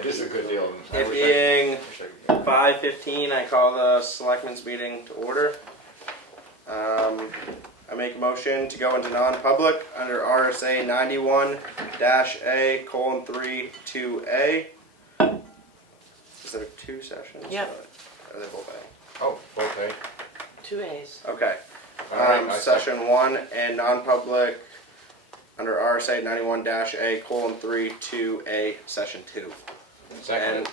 It is a good deal. It being 5:15, I call the Selectmen's meeting to order. I make a motion to go into non-public under RSA 91-A:3 2A. Is there 2 sessions? Yep. Or are they both A? Oh, okay. 2 A's. Okay. All right, I Session 1 and non-public under RSA 91-A:3 2A, Session 2. Second. And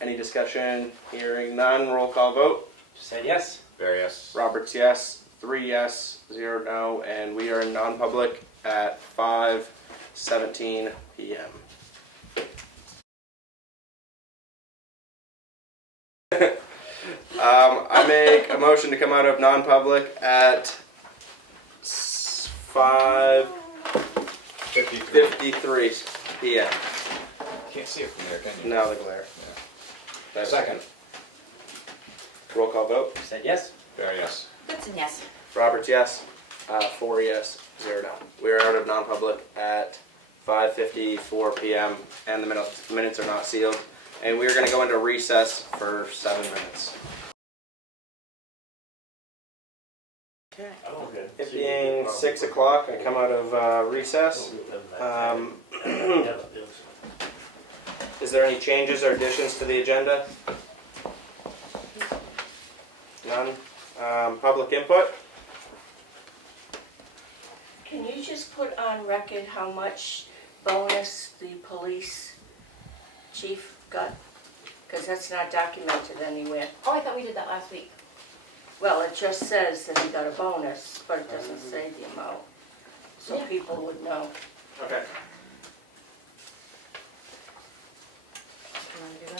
any discussion? Hearing none. Roll call vote. Said yes. There, yes. Roberts, yes. 3 yes, 0 no, and we are in non-public at 5:17 p.m. I make a motion to come out of non-public at 5:53 p.m. Can't see it from there, can you? Now the glare. Yeah. Second. Roll call vote. Said yes. There, yes. Goodson, yes. Roberts, yes. 4 yes, 0 no. We are out of non-public at 5:54 p.m. and the minutes are not sealed. And we are going to go into recess for 7 minutes. Okay. Oh, good. It being 6 o'clock, I come out of recess. Is there any changes or additions to the agenda? None. Public input? Can you just put on record how much bonus the police chief got? Because that's not documented anywhere. Oh, I thought we did that last week. Well, it just says that he got a bonus, but it doesn't say the amount. So Yeah. people would know. Okay. You want to do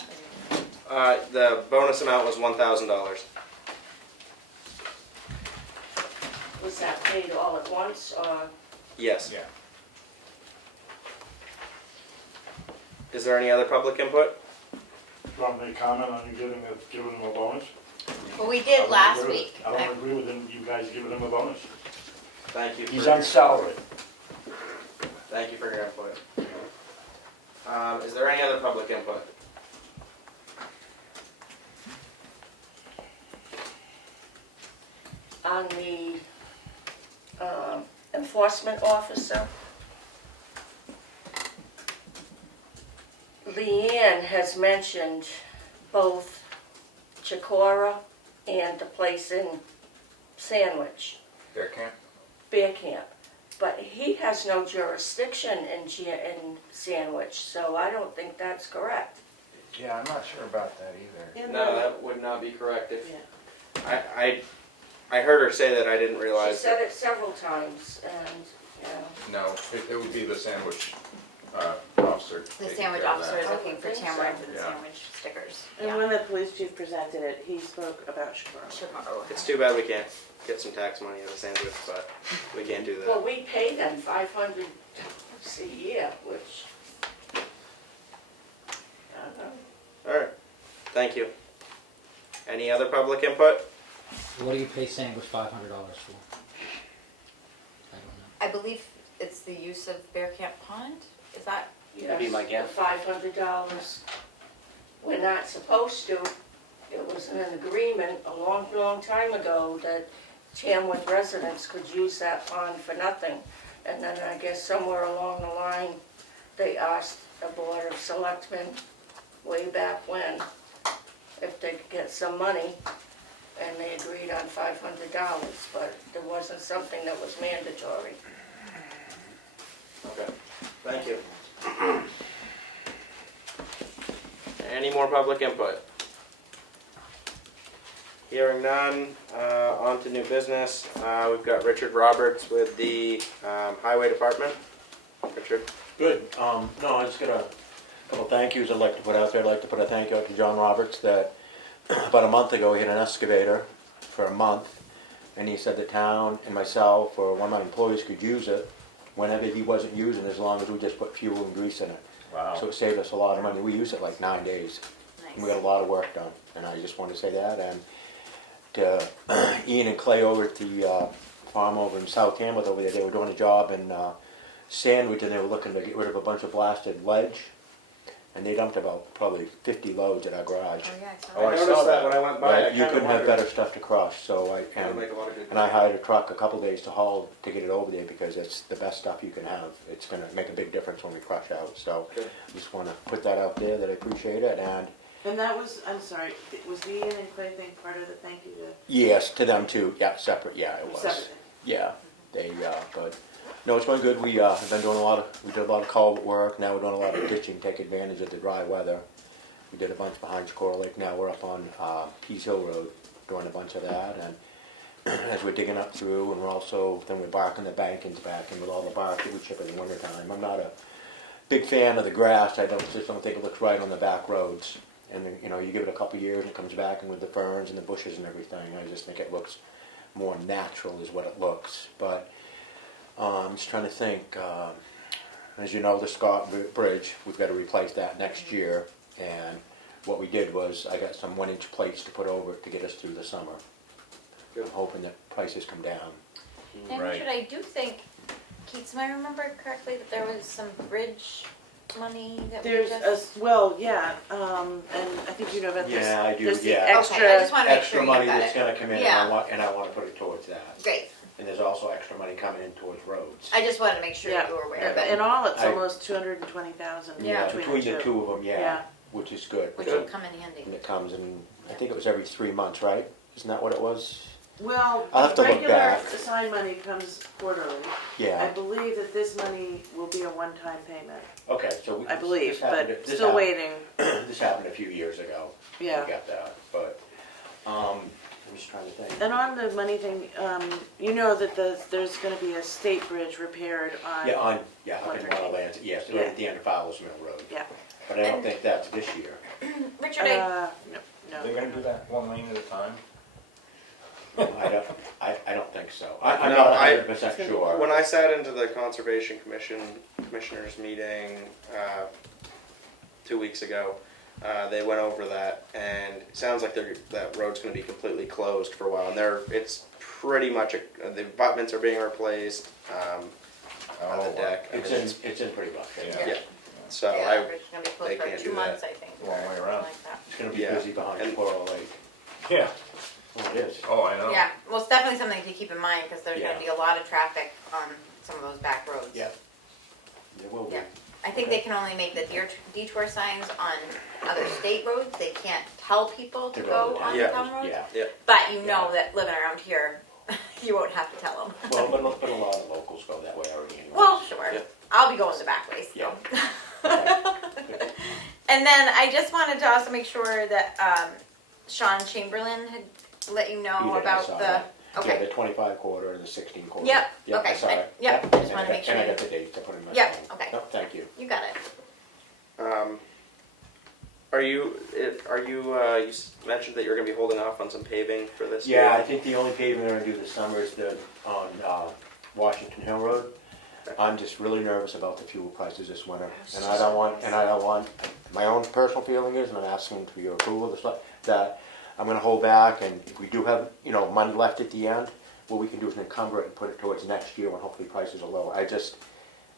that? The bonus amount was $1,000. Was that paid all at once, or? Yes. Yeah. Is there any other public input? Do you want me to comment on you giving him a bonus? Well, we I did don't last agree with- week. I don't agree with him, you guys giving him a bonus. Thank you. He's for on salary. Thank you for your input. Is there any other public input? On the enforcement officer, Leanne has mentioned both Chicora and the place in Sandwich, There, Camp. Bear Camp. But he has no jurisdiction in Sandwich, so I don't think that's correct. Yeah, I'm not sure about that either. No, that would not be correct. If Yeah. I heard her say that. I didn't She realize. said it several times, and, you know. No, it would be the sandwich officer. The taking sandwich care of officer that. is looking for I think Tamworth so. and Yeah. sandwich stickers. And Yeah. when the police chief presented it, he spoke about Chicago. Chicago. It's too bad we can't get some tax money out of Sandwich, but we can't do Well, that. we pay them $500 a year, which, I don't know. All right. Thank you. Any other public input? What do you pay Sandwich $500 for? I don't know. I believe it's the use of Bear Camp Pond. Is that? That'd be my guess. $500. We're not supposed to. It was an agreement a long, long time ago that Tamworth residents could use that pond for nothing. And then I guess somewhere along the line, they asked the Board of Selectmen way back when if they could get some money, and they agreed on $500, but there wasn't something that was mandatory. Okay. Thank you. Any more public input? Hearing none, on to new business. We've got Richard Roberts with the Highway Department. Richard? Good. No, I just got a couple of thank yous I'd like to put out there. I'd like to put a thank you out to John Roberts that about a month ago he had an excavator for a month, and he said the town and myself or one of my employees could use it whenever he wasn't using it, as long as we just put fuel and grease in it. Wow. So it saved us a lot of money. We used it like 9 days. And we got a lot of work done, and I just wanted to say that. And to Ian and Clay over at the farm over in South Tamworth over there, they were doing a job in Sandwich, and they were looking to get rid of a bunch of blasted ledge and they dumped about probably 50 loads at our garage. Oh, yeah, I saw Oh, I that. saw noticed that that. when I went by. I But you kinda couldn't have wondered. better stuff to crush, so That'll make a lot of good. and I hired a truck a couple days to haul, to get it over there, because it's the best stuff you can have. It's gonna make a big difference when we crush out, so Good. just wanna put that out there, that I appreciate it, and And that was, I'm sorry, was the Ian and Clay thing part of the thank you to? yes, to them too, yeah, separate, yeah, it was. Separate. Yeah, they, but, no, it's going good. We, have been doing we did a lot of culvert work, now we're doing a lot of ditching, take advantage of the dry weather. We did a bunch behind Squirrel Lake, now we're up on, Pease Hill Road, doing a bunch of that, and as we're digging up through, and we're also, then we're barking the bankings back, and with all the bark that we chip in the wintertime. I'm not a big fan of the grass, just don't think it looks right on the back roads. And, you know, you give it a couple years, and it comes back, and with the ferns and the bushes and everything, I just think it looks more natural is what it looks. But I'm just trying to think, as you know, the Scott Bridge, we've got to replace that next year. And what we did was, I got some 1-inch plates to put over it to get us through the summer. Good. I'm hoping that prices come down. And Right. Richard, I do think, Keats, am I remember correctly, that there was some bridge money that we There's just? well, yeah, and I think you know about this. Yeah, I do, There's the yeah. extra. Okay, I just wanna make Extra sure you money got that's it. gonna come in, Yeah. and I want to put it towards that. Great, And there's also extra money coming in towards roads. I just wanted to make sure Yeah. you were aware of In it, all, it's I- almost 220,000 Yeah. between Between the two of them, Yeah. yeah, which is good. which will come in And handy. it comes in, I think it was every 3 months, right? Isn't that what it was? Well, I'll have to look regular back. assigned money comes quarterly. I Yeah, believe that this money will be a one-time payment. okay, so. I believe, this happened- but this still happened- waiting. This happened a few years ago. Yeah. We got that, but, I'm just trying to think. And on the money thing, you know that there's going to be a state bridge repaired on. Yeah, up in 113. Wildlands, yes, right Yeah. at the end of Fowler's Mill Road. Yeah. But I don't think that's this year. Richard, I, No. They're gonna do that one lane at a time? I don't think so. I'm No, not I- 100% sure. When I sat into the Conservation Commission Commissioners meeting 2 weeks ago, they went over that, and it sounds like that road's going to be completely closed for a while. And it's pretty much the abutments are being replaced on the deck. I mean, It's in pretty rough shape. Yeah. yeah. So yeah, it's gonna be they closed for can't 2 do months, that. I think. Long or way something around. like that. It's gonna be Yeah. busy behind And- Squirrel Lake. Yeah. Oh, it is. Oh, I know. Yeah, well, it's definitely something to keep in mind, because there's Yeah. gonna be a lot of traffic on some of those back roads. Yeah. There will be. Yeah. I think they can only make the detour signs on other state roads, they can't tell people to go on the Yeah. town roads. Yeah. But you know that living around here, you won't have to tell them. Well, but a lot of locals go that way already anyway. Well, sure, Yeah. I'll be going the back ways, so. Yeah. Okay. And then I just wanted to also make sure that Sean Chamberlain had let you He know did, I about saw the, that. Yeah, okay, the 25 quarter and the 16 quarter. Yep, Yep, okay, I saw it. yep, I just And wanted to make sure And I you- got the dates, I put it in my Yep, phone. okay. Yep, thank you. you got it. You mentioned that you're going to be holding off on some paving for this Yeah, I year? think the only paving we're gonna do this summer is on Washington Hill Road. I'm just really nervous about the fuel prices this winter, and I don't want, my own personal feeling is, and I'm asking for your approval, that I'm gonna hold back, and if we do have, money left at the end, what we can do is encumber it and put it towards next year when hopefully prices are lower.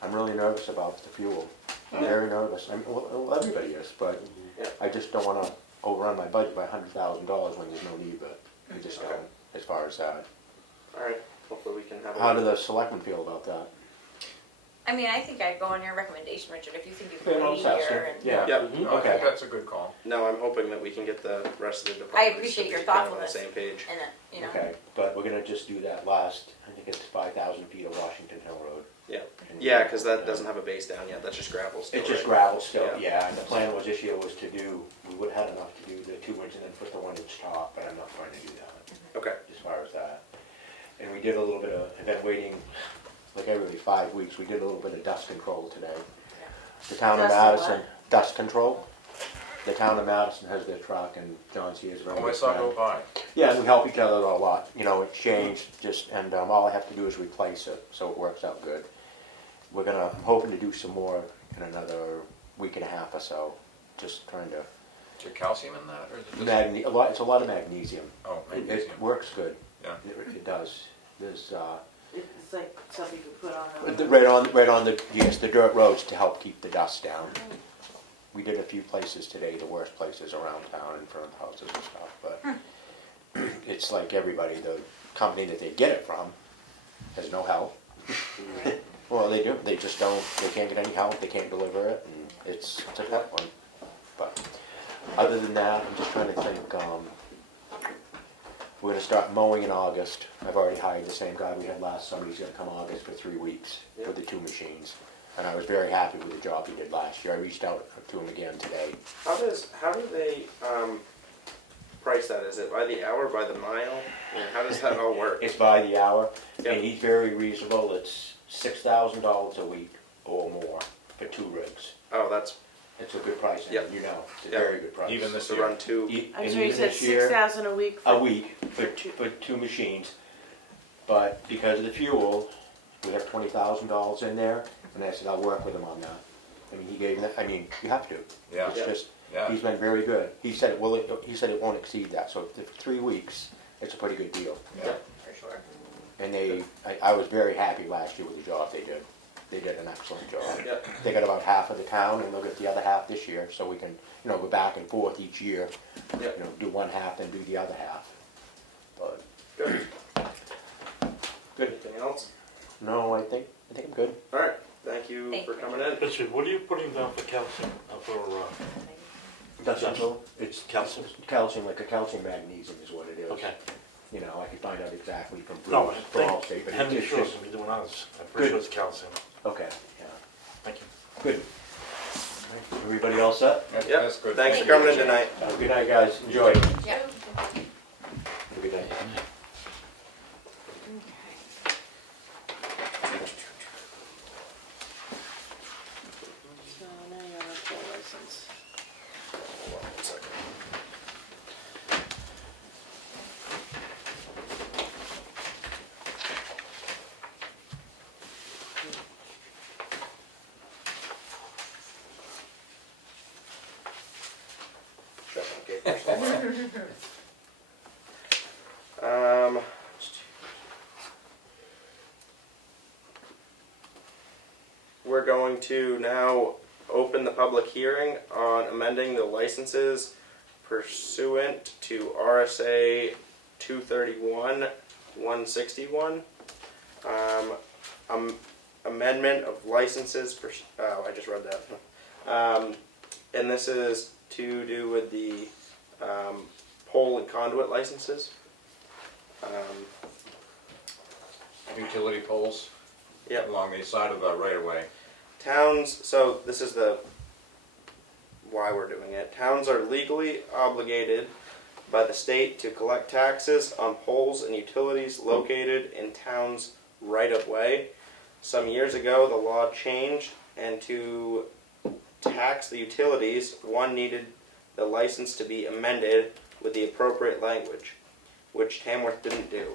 I'm really nervous about the fuel. I'm very nervous. Well, everybody is, but Yeah. I just don't wanna overrun my budget by $100,000 when there's no need, but I just Okay. don't, as far as that. All right, hopefully we can have How do the selectmen feel about that? I mean, I think I'd go on your recommendation, Richard, if you think you Yeah, can no, be that's here it. and. Yeah. Yep. No, I Okay. think that's a good call. No, I'm hoping that we can get the rest of the I departments appreciate to your be kind of thoughtfulness. on the same page. And, you know. Okay, but we're gonna just do that last, I think it's 5,000 feet of Washington Hill Road. Yeah, And- yeah, because that doesn't have a base down yet. That's just gravel still. It's just right? gravel still, Yeah. yeah, and the plan was this year was to do, we would've had enough to do the 2-inch and then put the 1-inch top, but I'm not going to do that, Okay. as far as that. And we did a little bit of, and then waiting, like every 5 weeks, we did a little bit of dust control today. The town of Dust and Madison, dust control. The town of Madison has their truck, and John C. is very Oh, I good saw it friend. go by. Yeah, and we help each other a lot, exchange, and all I have to do is replace it, so it works out good. I'm hoping to do some more in another week and a half or so, just trying to, Is there calcium in that, or is it just? it's a lot of magnesium. Oh, It magnesium. works good. Yeah. It does. There's, It's like something you could put on. right on the dirt roads to help keep the dust down. we did a few places today, the worst places around town in front of houses and stuff, but it's like everybody, the company that they get it from has no help. Well, they do, they just don't, they can't get any help, they can't deliver it, and it's a tough one. But other than that, I'm just trying to think, we're gonna start mowing in August. I've already hired the same guy we had last summer, he's gonna come August for 3 weeks with the 2 machines. And I was very happy with the job he did last year. I reached out to him again today. How do they price that? Is it by the hour, by the mile? And how does that all work? It's by the hour, Yeah. and he's very reasonable. It's $6,000 a week or more for 2 rigs. Oh, that's It's a good price, and Yep. you know, it's a Yep. very good price. Even this to year. run 2. I'm And sorry, you even said this year, 6,000 a week? a week for two- for 2 machines, but because of the fuel, we have $20,000 in there, and I said, I'll work with him on that. I mean, he gave that, I mean, you have to. Yeah. It's just, Yeah. he's been very good. He said it won't exceed that, so for 3 weeks, it's a pretty good deal. Yeah. For sure. And I was very happy last year with the job they did. They did an excellent job. Yep. They got about half of the town, and they'll get the other half this year, so we can, go back and forth each year. Yep. Do one half, then do the other half. But, Good. good. Anything else? No, I think I'm good. All right. Thank you Thank for you. coming in. Richard, what are you putting down for calcium, That's it's calcium? calcium, like a calcium magnesium is what it is. Okay. I could find out exactly from No, Bruce, I from think Allstate, but Henry it's Shaw's just, gonna be doing ours. I'm Good. pretty sure it's calcium. okay, yeah, Thank you. good. Everybody all set? That's, Yep. that's good. Thanks for Thank coming in tonight. Have a good night, guys, enjoy. Have Yeah. a good night. So now you're on a full license. Hold on one second. Shut that gate first of all. We're going to now open the public hearing on amending the licenses pursuant to RSA 231-161. Amendment of licenses, I just read that. And this is to do with the pole and conduit licenses. Utility poles. Yep. Along the side of the right of way. Towns, so this is why we're doing it. Towns are legally obligated by the state to collect taxes on poles and utilities located in towns right of way. Some years ago, the law changed, and to tax the utilities, one needed the license to be amended with the appropriate language, which Tamworth didn't do.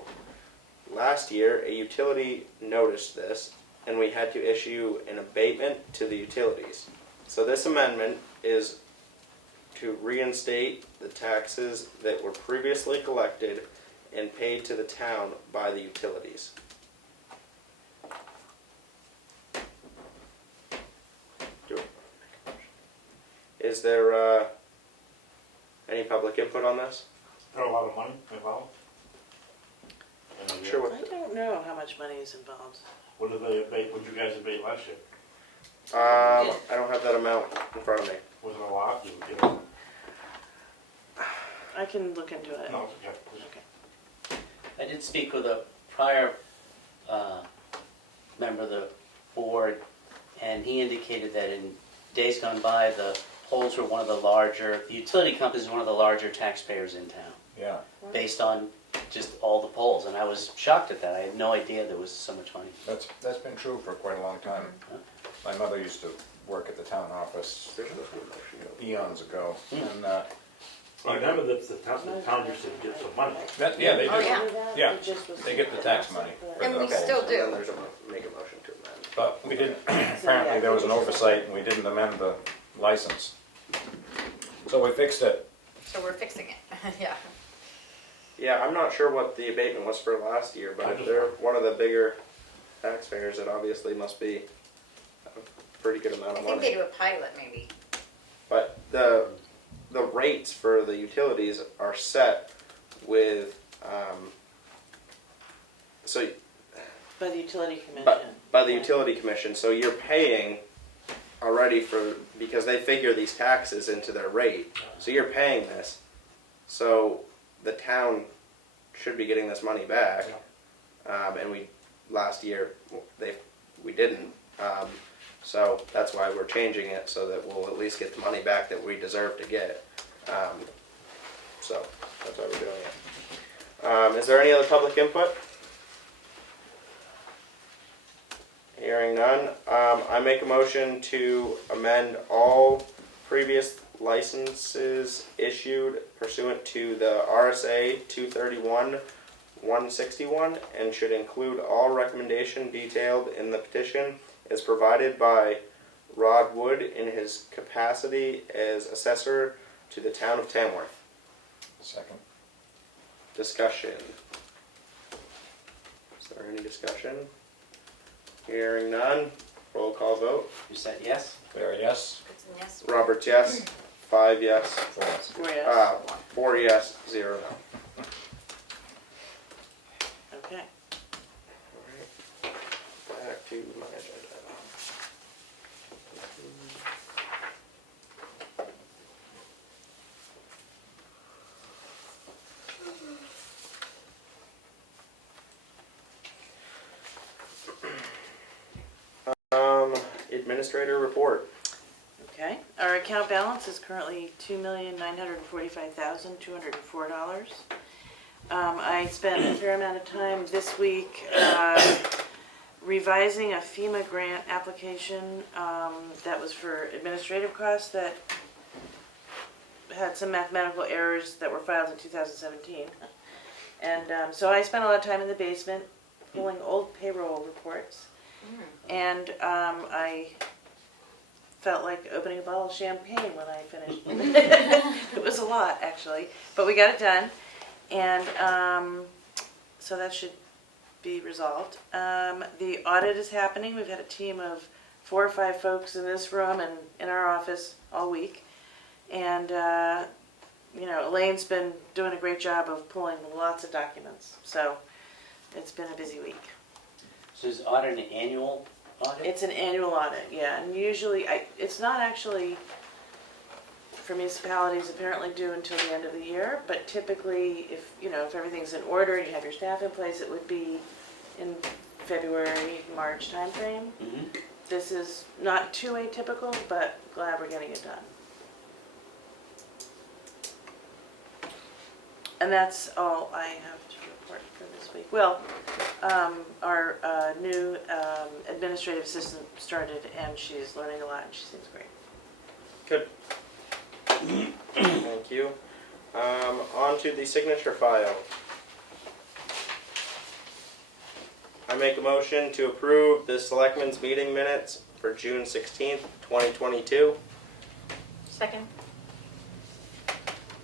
Last year, a utility noticed this, and we had to issue an abatement to the utilities. So this amendment is to reinstate the taxes that were previously collected and paid to the town by the utilities. Is there any public input on this? There a lot of money involved? And, Sure. I don't know how much money is involved. What did they abate, what did you guys abate last year? I don't have that amount in front of me. Was it a lot? You know? I can look into it. No, it's okay. Okay. I did speak with a prior member of the board, and he indicated that in days gone by, the poles were one of the larger, the utility company is one of the larger taxpayers in town, Yeah. based on just all the poles, and I was shocked at that. I had no idea there was so much money. That's been true for quite a long time. My mother used to work at the town office eons ago, and I remember that the town used to get some money. yeah, they do. Oh, yeah. Yeah, they get the tax money. for And the we poles. still And then do. there's make a motion to amend. But we didn't, apparently there was an oversight and we didn't amend the license. So we fixed it. So we're fixing it. Yeah. Yeah, I'm not sure what the abatement was for last year, but if they're one of the bigger taxpayers, it obviously must be a pretty good amount I of think they money. do a pilot maybe. the rates for the utilities are set with, so, By the utility commission. by the utility commission, so you're paying already because they figure these taxes into their rate, so you're paying this, so the town should be getting this money back, and last year, we didn't, so that's why we're changing it, so that we'll at least get the money back that we deserve to get, so that's why we're doing it. Is there any other public input? Hearing none, I make a motion to amend all previous licenses issued pursuant to the RSA 231-161 and should include all recommendation detailed in the petition as provided by Rod Wood in his capacity as assessor to the town of Tamworth. Second. Discussion. Is there any discussion? Hearing none, roll call vote. You said yes? Barry, yes? Goodson, yes. Roberts, yes. 5 yes. 4 yes. 4 yes. 4 yes, 0 no. Okay. Back to my agenda. Administrator report. Okay, our account balance is currently $2,945,204. I spent a fair amount of time this week revising a FEMA grant application that was for administrative costs that had some mathematical errors that were filed in 2017. And so I spent a lot of time in the basement pulling old payroll reports. And I felt like opening a bottle of champagne when I finished. It was a lot, actually, but we got it done, and so that should be resolved. The audit is happening. We've had a team of 4 or 5 folks in this room and in our office all week, and Elaine's been doing a great job of pulling lots of documents, so it's been a busy week. So is audit an annual audit? It's an annual audit, yeah, and usually, it's not actually, for municipalities, apparently due until the end of the year, but typically, if everything's in order, and you have your staff in place, it would be in February, March timeframe. Mm-hmm. This is not too atypical, but glad we're getting it done. And that's all I have to report for this week. Well, our new administrative assistant started, and she's learning a lot, and she seems great. Good. Thank you. On to the signature file. I make a motion to approve the Selectmen's meeting minutes for June 16th, 2022. Second.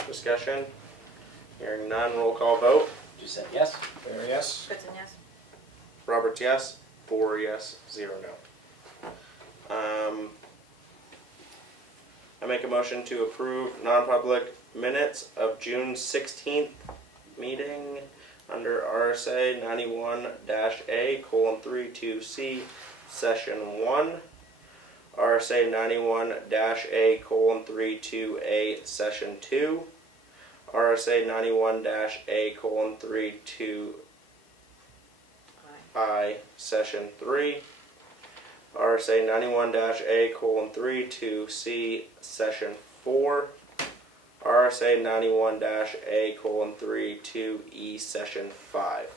Discussion. Hearing none, roll call vote. You said yes? Barry, yes? Goodson, yes. Roberts, yes. 4 yes, 0 no. I make a motion to approve non-public minutes of June 16th meeting under RSA 91-A:32C, Session 1, RSA 91-A:32A, Session 2, RSA 91-A:32I, Session 3, RSA 91-A:32C, Session 4, RSA 91-A:32E, Session 5.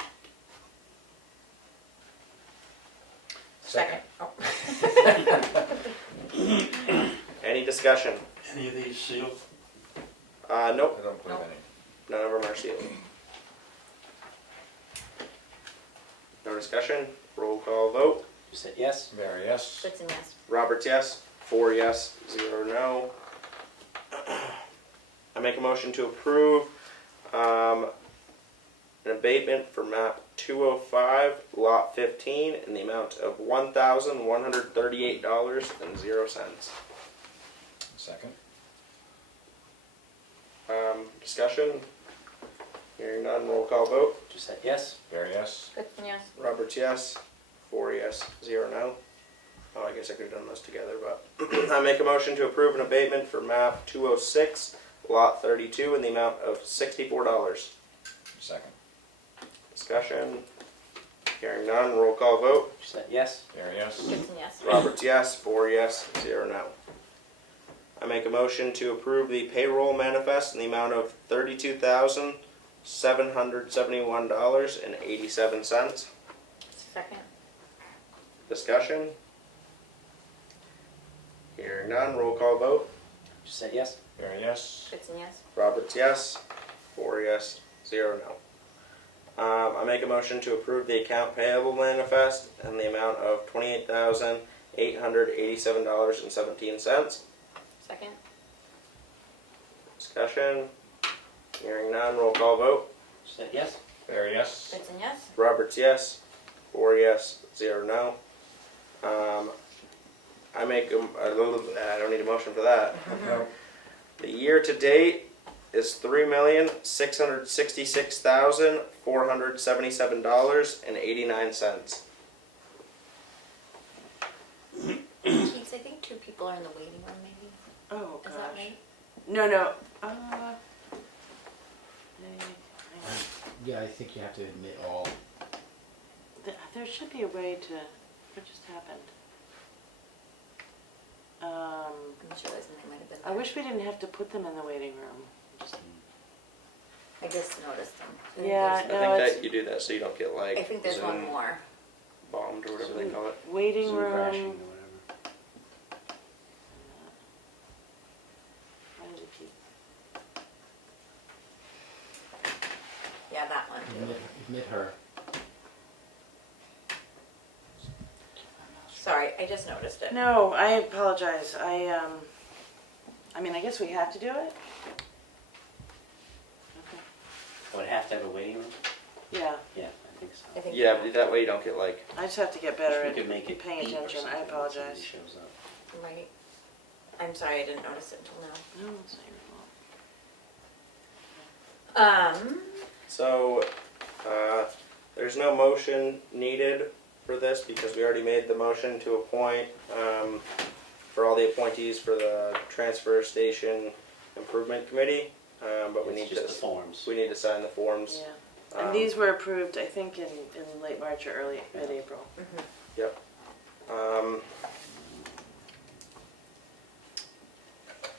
Second. Oh. Any discussion? Any of these sealed? Nope, I don't believe Nope. any. none of them are sealed. No discussion, roll call vote. You said yes? Barry, yes? Goodson, yes. Roberts, yes. 4 yes, 0 no. I make a motion to approve an abatement for map 205, lot 15, in the amount of $1,138.00. Second. Discussion? Hearing none, roll call vote. Just said yes. Barry, yes? Kristen, yes. Roberts, yes. 4 yes, 0 no. Oh, I guess I could have done those together, but I make a motion to approve an abatement for map 206, lot 32, in the amount of $64. Second. Discussion? Hearing none, roll call vote. Just said yes. Barry, yes? Kristen, yes. Roberts, yes. 4 yes, 0 no. I make a motion to approve the payroll manifest in the amount of $32,771.87. Second. Discussion? Hearing none, roll call vote. Just said yes. Barry, yes? Kristen, yes. Roberts, yes. 4 yes, 0 no. I make a motion to approve the account payable manifest in the amount of $28,887.17. Second. Discussion? Hearing none, roll call vote. Just said yes. Barry, yes? Kristen, yes. Roberts, yes. 4 yes, 0 no. I make I don't need a motion for that. No. The year to date is $3,666,477.89. Keith, I think 2 people are in the waiting room, maybe. Oh, Is gosh. that right? No. Yeah, I think you have to admit all. There should be a way to, what just happened? I'm just realizing they might have been I there. wish we didn't have to put them in the waiting room. I just noticed them. Yeah, I no, think it's that you do that so you don't get like I think there's one Zoom more. bombed or whatever they call it. waiting Zoom crashing or room. whatever. Why did it keep? Yeah, that one. Admit her. Sorry, I just noticed it. No, I apologize. I mean, I guess we have to do it. Okay. I would have to have a waiting room? Yeah, Yeah, I think so. I think Yeah, but that way you don't get like I just have to get better We at could make it paying beep or attention. something I when apologize. somebody shows up. right. I'm sorry, I didn't notice it until No, it's not your fault. now. so. There's no motion needed for this because we already made the motion to appoint for all the appointees for the transfer station improvement committee. But we It's need just to the forms. we need to sign the forms. Yeah. And these were approved, I think, in late March or early mid-April. Yep. Um,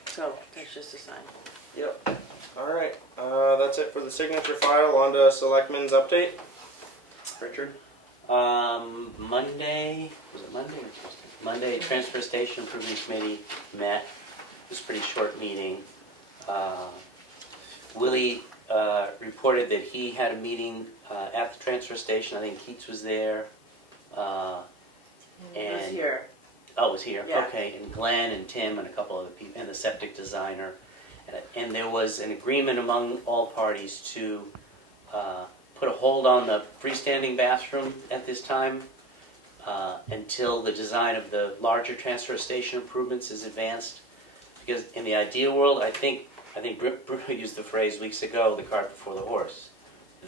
So that's just a sign. Yep. All right. That's it for the signature file. On to Selectmen's update. Richard. Monday, was it Monday or Tuesday? Monday, Transfer Station Improvement Committee met. It was a pretty short meeting. Willie reported that he had a meeting at the transfer station. I think Keats was there. It was And here. Oh, it was here? Yeah. Okay, and Glenn and Tim and a couple other people, and the septic designer. And there was an agreement among all parties to put a hold on the freestanding bathroom at this time until the design of the larger transfer station improvements is advanced. Because in the ideal world, I think Bruno used the phrase weeks ago, the cart before the horse,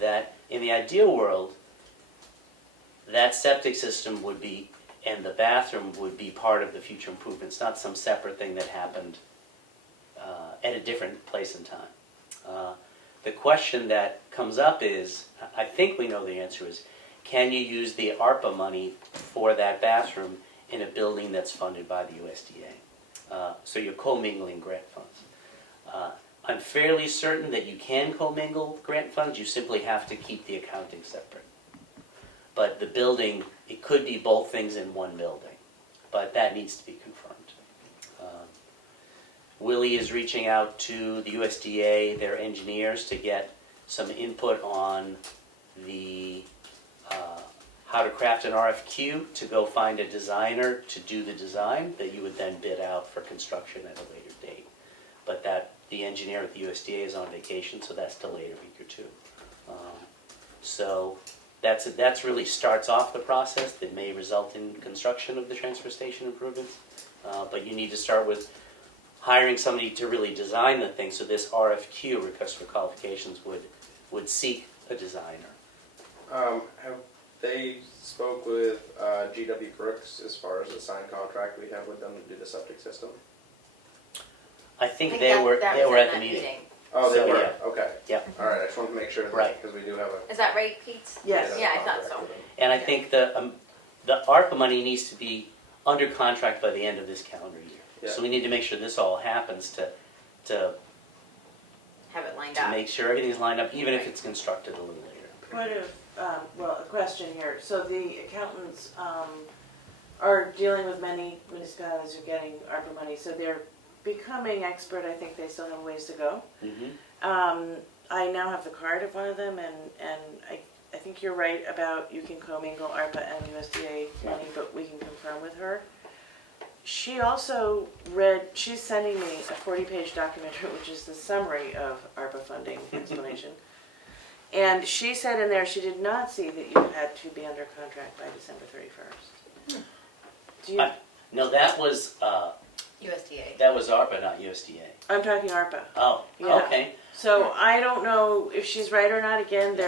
that in the ideal world, that septic system would be, and the bathroom would be part of the future improvements, not some separate thing that happened at a different place and time. The question that comes up is, I think we know the answer is, can you use the ARPA money for that bathroom in a building that's funded by the USDA? So you're commingling grant funds. I'm fairly certain that you can commingle grant funds, you simply have to keep the accounting separate. But the building, it could be both things in one building, but that needs to be confirmed. Willie is reaching out to the USDA, their engineers, to get some input on the how to craft an RFQ to go find a designer to do the design that you would then bid out for construction at a later date. But that the engineer at the USDA is on vacation, so that's delayed a week or two. So that's really starts off the process that may result in construction of the transfer station improvements. But you need to start with hiring somebody to really design the thing, so this RFQ, request for qualifications, would seek a designer. Have they spoke with GW Brooks as far as the signed contract we have with them to do the septic system? I I think think they that were was at in the that meeting. Oh, they So, were, yeah. okay. Yeah. All right, I just wanted to make sure that, Right. because we do have a. Is that right, Pete? Yes. Yeah, I thought contract so. with them. And I think the ARPA money needs to be under contract by the end of this calendar year. Yeah. So we need to make sure this all happens to Have it lined up. make sure everything's lined up, even if it's constructed a little later. What if, well, a question here. So the accountants are dealing with many municipalities who are getting ARPA money, so they're becoming expert. I think they still have ways to go. Mm-hmm. I now have the card of one of them, and I think you're right about you can commingle ARPA and USDA money, but we can confirm with her. She also she's sending me a 40-page document, which is the summary of ARPA funding explanation. And she said in there she did not see that you had to be under contract by December 31st. Do you? No, that was USDA. ARPA, not USDA. I'm talking ARPA. Oh, Yeah. okay. So I don't know if she's right or not. Again,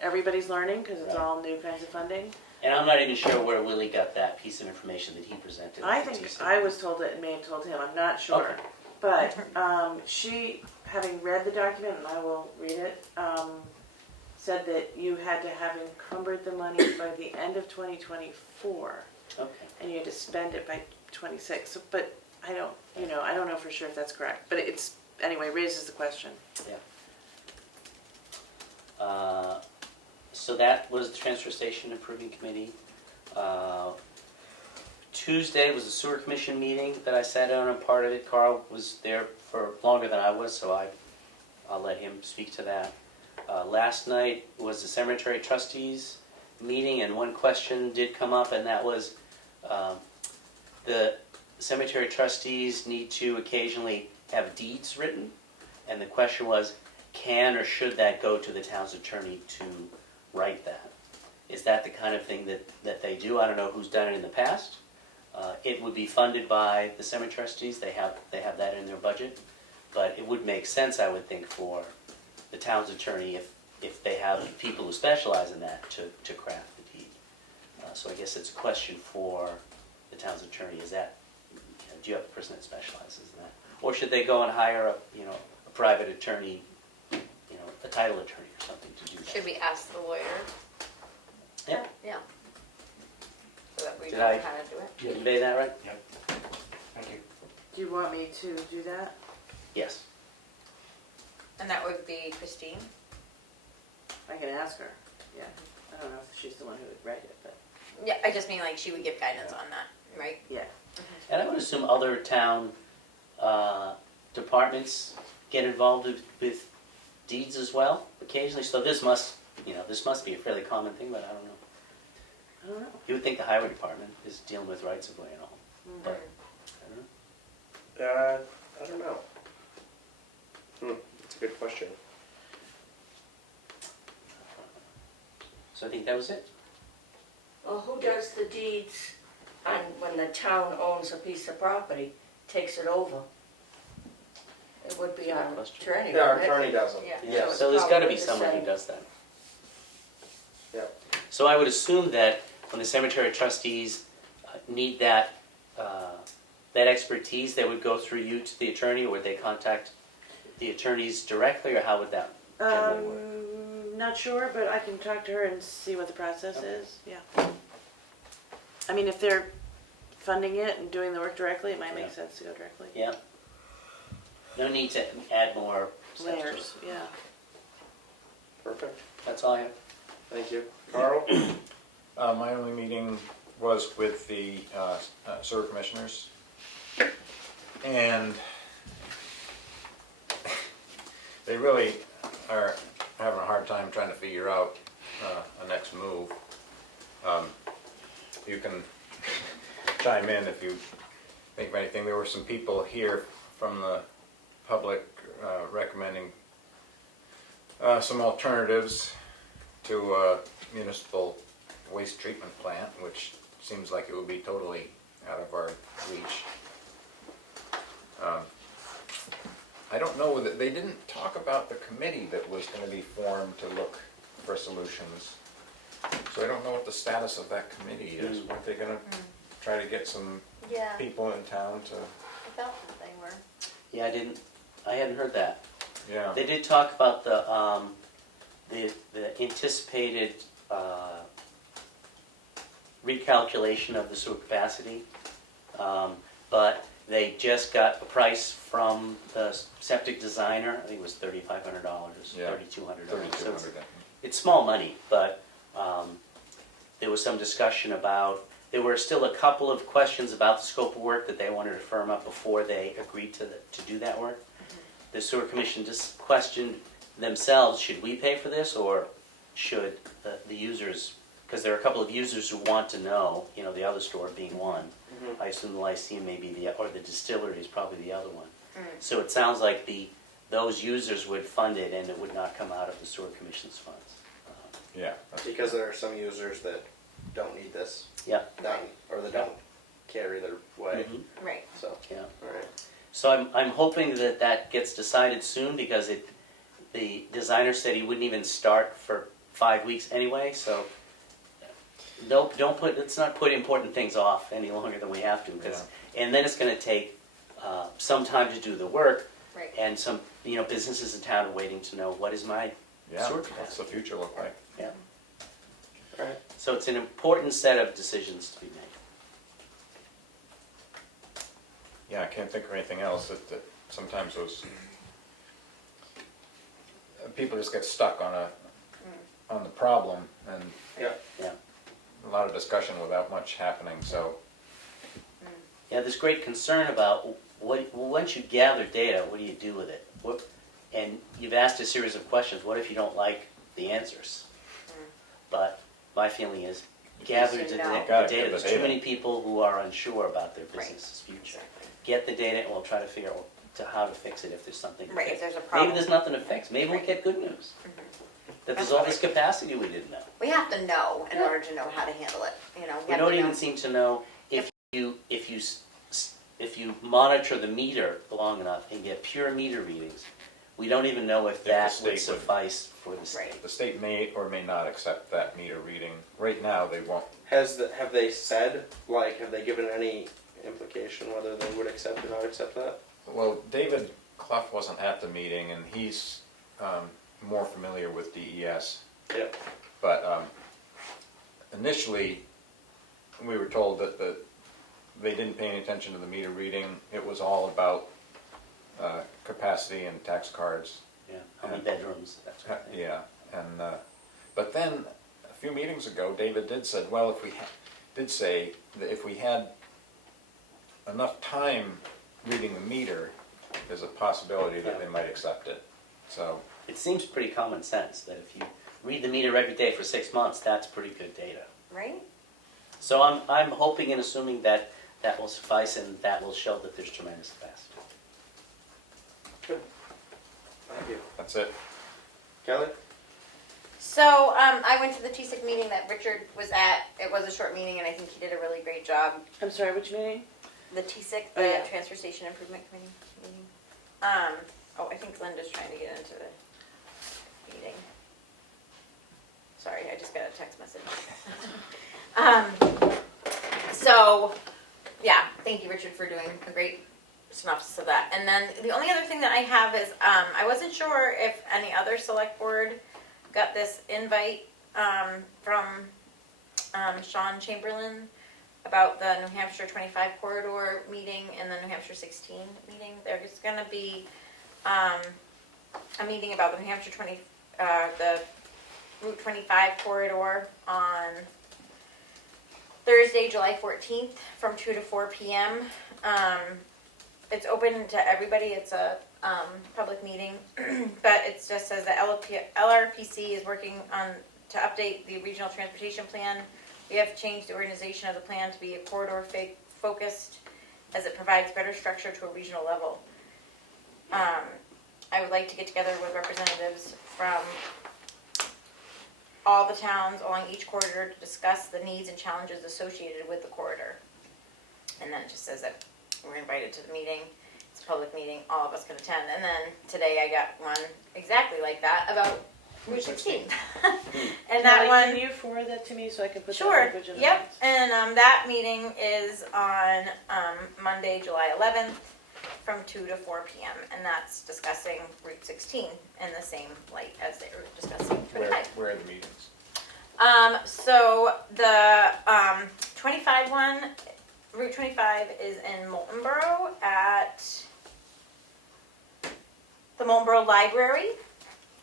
everybody's learning because it's Right. all new kinds of funding. And I'm not even sure where Willie got that piece of information that he presented. I at the think TC. I was told it and may have told him. I'm not sure. Okay. But she, having read the document, and I will read it, said that you had to have encumbered the money by the end of 2024, Okay. and you had to spend it by 26. So, but I don't know for sure if that's correct. But it's anyway raises the question. Yeah. So that was the Transfer Station Improving Committee. Tuesday was the Sewer Commission meeting that I sat in on part of it. Carl was there for longer than I was, so I'll let him speak to that. Last night was the Cemetery Trustees meeting, and one question did come up, and that was the cemetery trustees need to occasionally have deeds written, and the question was, can or should that go to the town's attorney to write that? Is that the kind of thing that they do? I don't know who's done it in the past. It would be funded by the cemetery trustees. They have that in their budget, but it would make sense, I would think, for the town's attorney if they have people who specialize in that to craft the deed. So I guess it's a question for the town's attorney. Is that, do you have a person that specializes in that, or should they go and hire a private attorney, a title attorney or something to do that? Should we ask the lawyer? Yeah. Yeah. So that we Did know I- how to do it. Did you convey that right? Thank you. Do you want me to do that? Yes. And that would be Christine? I can ask her. Yeah. I don't know if she's the one who would write it, but Yeah, I just mean like she would give guidance on that, right? yeah. And I would assume other town departments get involved with deeds as well occasionally. So this must be a fairly common thing, but I don't know. I don't know. You would think the highway department is dealing with rights of way and all, but I don't know. I don't know. That's a good question. So I think that was it. Well, who does the deeds on when the town owns a piece of property, takes it over? It would be our Good question. attorney. Yeah, our wouldn't it? attorney doesn't. Yeah. Yeah. it's So there's got to be probably the someone who same. does that. Yeah. So I would assume that when the cemetery trustees need that expertise, they would go through you to the attorney, or would they contact the attorneys directly, or how would that generally work? Not sure, but I can talk to her and see what the process is. Yeah. I mean, if they're funding it and doing the work directly, it might make Yeah. sense to go directly. Yeah. No need to add more steps to it. Layers, yeah. Perfect. That's all I have. Thank you. Carl? My only meeting was with the sewer commissioners, and they really are having a hard time trying to figure out a next move. You can chime in if you think of anything. There were some people here from the public recommending some alternatives to a municipal waste treatment plant, which seems like it would be totally out of our reach. I don't know, that they didn't talk about the committee that was gonna be formed to look for solutions. So I don't know what the status of that committee is. Weren't they gonna try to get some Yeah, people in town to, I felt that they were. Yeah, I hadn't heard that. yeah, They did talk about the anticipated recalculation of the sewer capacity, but they just got a price from the septic designer. I think it was $3,500, Yeah. $3,200. 3,200. It's small money, but there was some discussion about. There were still a couple of questions about the scope of work that they wanted to firm up before they agreed to do that work. The sewer commission just questioned themselves, should we pay for this, or should the users, because there are a couple of users who want to know, the other store being one. I assume the Lyceum may be or the distillery is probably the other one. So it sounds like those users would fund it and it would not come out of the sewer commission's funds. Yeah. that's- Because there are some users that don't need this Yeah, done, or they don't care either way, Mhm. Right. so, yeah. alright. So I'm hoping that gets decided soon, because the designer said he wouldn't even start for 5 weeks anyway, so let's not put important things off any longer than we have to, and then it's gonna take some time to do the work, Right. and some, businesses in town are waiting to know, what is my Yeah, sewer what's the capacity? future look like? Yeah. Alright. So it's an important set of decisions to be made. Yeah, I can't think of anything else that sometimes those, people just get stuck on the problem, and Yeah, Yeah. a lot of discussion without much happening, so, Yeah, there's great concern about once you gather data, what do you do with it? And you've asked a series of questions. What if you don't like the answers? But my feeling is, gather should the know. data. Gotta get the There's too data. many people who are unsure about their Right. business's future. Exactly. Get the data, and we'll try to figure out how to fix it if there's something to Right, fix. if there's a Maybe problem. there's nothing to fix. Maybe we'll Right. get good news. That there's That's all right. this capacity we didn't know. We have to know in order to know how to handle it, We We have don't to even know. seem to know if you monitor the meter long enough and get pure meter readings. We don't even know if the that state would would- suffice for the state. Right. the state may or may not accept that meter reading. Right now, they won't. have they said, have they given any implication whether they would accept or not accept that? Well, David Clough wasn't at the meeting, and he's more familiar with DES. Yep. But initially, we were told that they didn't pay any attention to the meter reading. It was all about capacity and tax cards. Yeah, how many bedrooms, that sort of thing. Yeah, and but then a few meetings ago, David did say, well, did say that if we had enough time reading the meter, there's a possibility that they might accept it. So It seems pretty common sense that if you read the meter every day for 6 months, that's pretty good data. Right? So I'm hoping and assuming that will suffice and that will show that there's tremendous capacity. Good. Thank you. that's it. Kelly? So, I went to the TSIC meeting that Richard was at. It was a short meeting, and I think he did a really great job. I'm sorry, which meeting? The TSIC, Oh, the yeah. Transfer Station Improvement Committee meeting. I think Linda's trying to get into the meeting. Sorry, I just got a text message. So, yeah, thank you, Richard, for doing a great synopsis of that. And then the only other thing that I have is, I wasn't sure if any other select board got this invite from Sean Chamberlain about the New Hampshire 25 corridor meeting and the New Hampshire 16 meeting. There's going to be a meeting about the New Hampshire the Route 25 corridor on Thursday, July 14th from 2 to 4 p.m. It's open to everybody. It's a public meeting, but it just says that LRPC is working to update the regional transportation plan. We have changed the organization of the plan to be a corridor focused, as it provides better structure to a regional level. I would like to get together with representatives from all the towns along each corridor to discuss the needs and challenges associated with the corridor. And then it just says that we're invited to the meeting. It's public meeting all of us can attend. And then today I got one exactly like that about Route 16. And that Kelly, one, can you forward that to me so I can put that sure, language in the yep. minutes? And that meeting is on Monday, July 11th from 2 to 4 p.m. And that's discussing Route 16 in the same light as they were discussing for the hike. Where are the meetings? So the 25 one, Route 25 is in Moultonborough at the Moultonborough Library,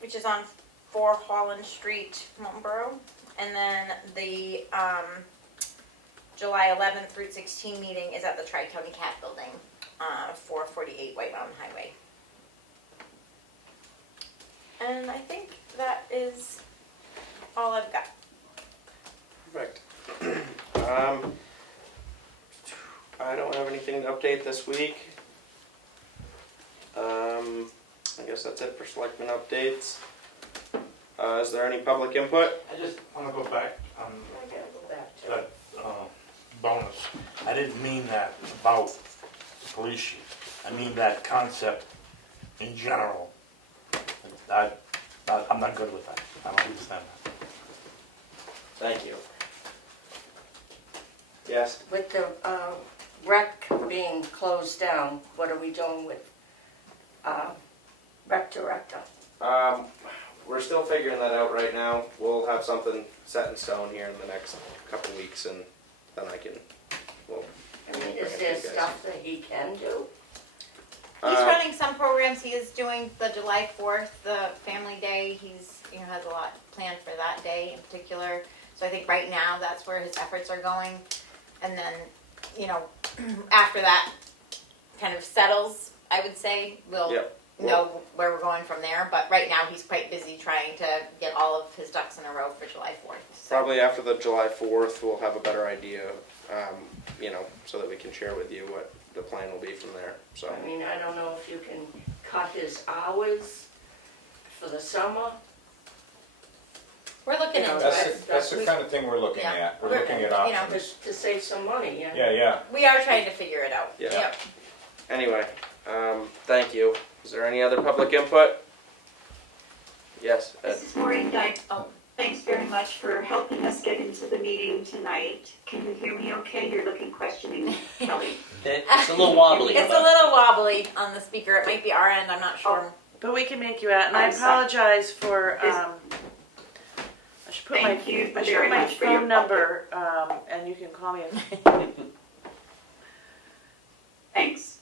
which is on 4 Holland Street, Moultonborough. And then the July 11th Route 16 meeting is at the Tri-County Cat Building, 448 White Mountain Highway. And I think that is all I've got. Perfect. I don't have anything to update this week. I guess that's it for selectmen updates. Is there any public input? I just wanna go back on I gotta go back to that, bonus. I didn't mean that about the police chief. I mean that concept in general. I'm not good with that. I don't understand that. Thank you. Yes? With the rec being closed down, what are we doing with rec director? We're still figuring that out right now. We'll have something set in stone here in the next couple weeks, and then we'll. I mean, bring is it to there you guys. stuff that he can do? He's running some programs. He is doing the July 4th, the Family Day. He's has a lot planned for that day in particular. So I think right now that's where his efforts are going. And then, after that kind of settles, I would say, we'll Yep. know where we're going from there. But right now he's quite busy trying to get all of his ducks in a row for July 4th. So. Probably after the July 4th, we'll have a better idea, so that we can share with you what the plan will be from there. So. I mean, I don't know if you can cut his hours for the summer. We're looking into it. That's the kind of thing we're looking Yeah. at. We're We're- looking at you know, options. To save some money, yeah. Yeah. We are trying to figure it out. Yeah. Yep. Anyway, thank you. Is there any other public input? Yes, Ed. This is Maureen Dyke. Oh. Thanks very much for helping us get into the meeting tonight. Can you hear me okay? You're looking questioning, Kelly. It's a little wobbly. It's a little wobbly on the speaker. It might be our end. I'm not sure. But we can make you out, and I I'm sorry. apologize for, Is- I should put Thank you my very much for your phone number, and you can call me. Thanks.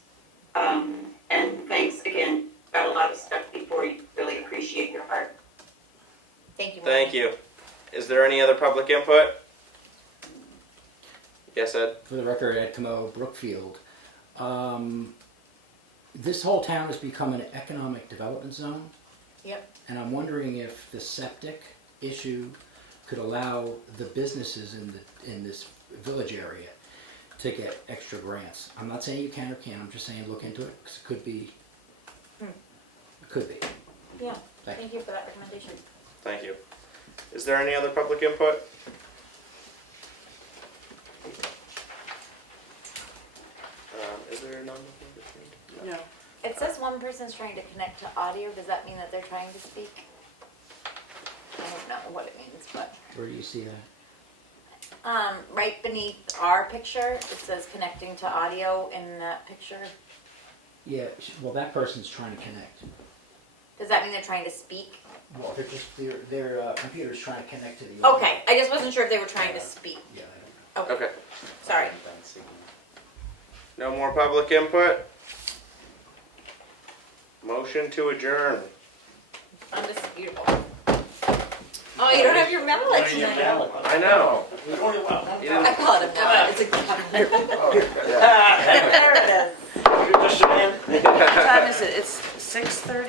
And thanks again. Got a lot of stuff before you. Really appreciate your heart. Thank you. Thank you. Is there any other public input? Yes, Ed? For the record, Ed Comeau, Brookfield. This whole town has become an economic development zone. Yep. And I'm wondering if the septic issue could allow the businesses in this village area to get extra grants. I'm not saying you can or can't, I'm just saying look into it, because it could be. It could be. Yeah. Thank you. Thank you for that recommendation. Thank you. Is there any other public input? Is there a non-public? No. It says one person's trying to connect to audio. Does that mean that they're trying to speak? I don't know what it means, but Where do you see that? right beneath our picture, it says connecting to audio in that picture. Yeah, well, that person's trying to connect. Does that mean they're trying to speak? Well, they're just, their computer's trying to connect to the audio. Okay, I just wasn't sure if they were trying to speak. Yeah, I don't know. Okay, Okay. sorry. No more public input? Motion to adjourn. Undisputable. Oh, you don't have your medal tonight. I know. You I didn't- call it a medal. It's a There it is. You're just saying. What time is it? It's 6:30?